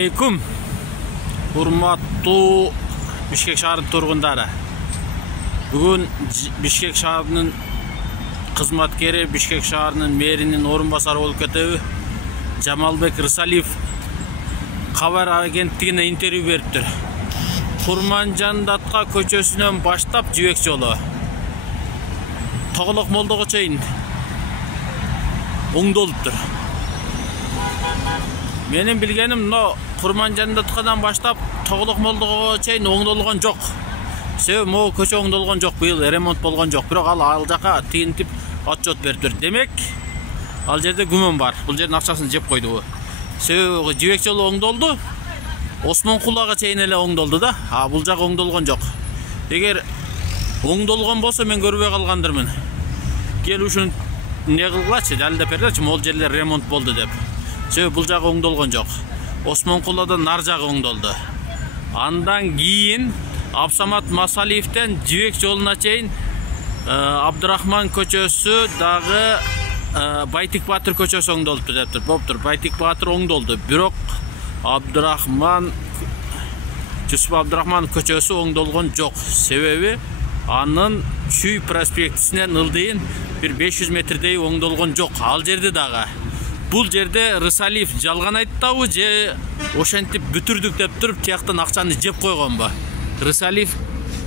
Алейкум, урматтуу Бишкек шаарынын тургундары. Бүгүн Бишкек шаарынын кызматкери, Бишкек шаарынын мэринин орун басары болуп кетеби Жамалбек Рысалиев кабар агенттигине интервью бериптир. Курманжандатка көчөсүнөн баштап жибек жолу Тоголок Молдого чейин оңдолуптур. Менин билгеним, Курманжандаткадан баштап Тоголок Молдого чейин оңдолгон жок. Себеби могу көчө оңдолгон жок, быйыл ремонт болгон жок. Бирок ал жака тигинтип отчет бериптир. Демек, ал жерде күмөн бар. Бул жердин акчасын жеп койду. Себеби жибек жолу оңдолду, Осмон Кулага чейин эле оңдолду да, бул жак оңдолгон жок. Эгер оңдолгон болсо мен көрбөй калгандырмын. Келушүн не кылгылачы, далилдеп бергилечи, могул жерлер ремонт болду деп. Себеби бул жагы оңдолгон жок. Осмон Куладан нар жагы оңдолду. Андан кийин Абсамат Масалиевден жибек жолуна чейин Абдырахман көчөсү дагы Байтик Батыр көчөсү оңдолуптур дептир. Боптур, Байтик Батыр оңдолду. Бирок Жусуп Абдырахман көчөсү оңдолгон жок. Себеби анын Чүй проспектисинен ылдыйын бир 500 метрдей оңдолгон жок. Ал жерде дагы бул жерде Рысалиев жалган айттабы же ошентип бүтүрдүк деп туруп тияктан акчаны жеп койгонбу? Рысалиев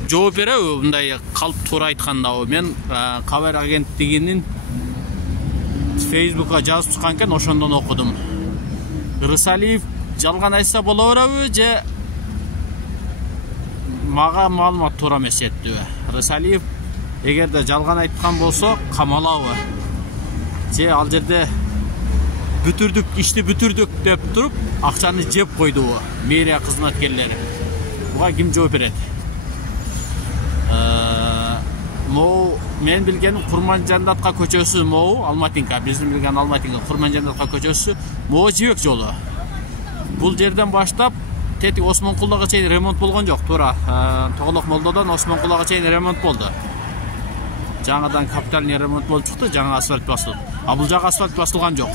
жооп береби мындай калп туура айткандабы? Мен кабар агенттигинин Facebook'a жазып чыккан экен, ошондон окудум. Рысалиев жалган айтса боло береби же мага маалымат туура эмес жетпиби? Рысалиев эгерде жалган айткан болсо камалабы? Же ал жерде ишти бүтүрдүк деп туруп акчаны жеп койдубу мэрия кызматкерлери? Буга ким жооп берет? Мен билгеним Курманжандатка көчөсү могу Алматинка, биздин билген Алматинка Курманжандатка көчөсү могу жибек жолу. Бул жерден баштап тетик Осмон Кулага чейин ремонт болгон жок, туура. Тоголок Молдодон Осмон Кулага чейин ремонт болду. Жаңадан капитальный ремонт болуп чыкты, жаңа асфальт басылды. Бул жак асфальт басылган жок.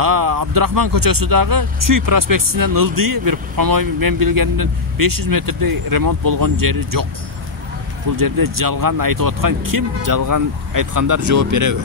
Абдырахман көчөсү дагы Чүй проспектисинен ылдый бир, по-моему, мен билгенден 500 метрдей ремонт болгон жери жок. Бул жерде жалган айтып аткан ким? Жалган айткандар жооп береби?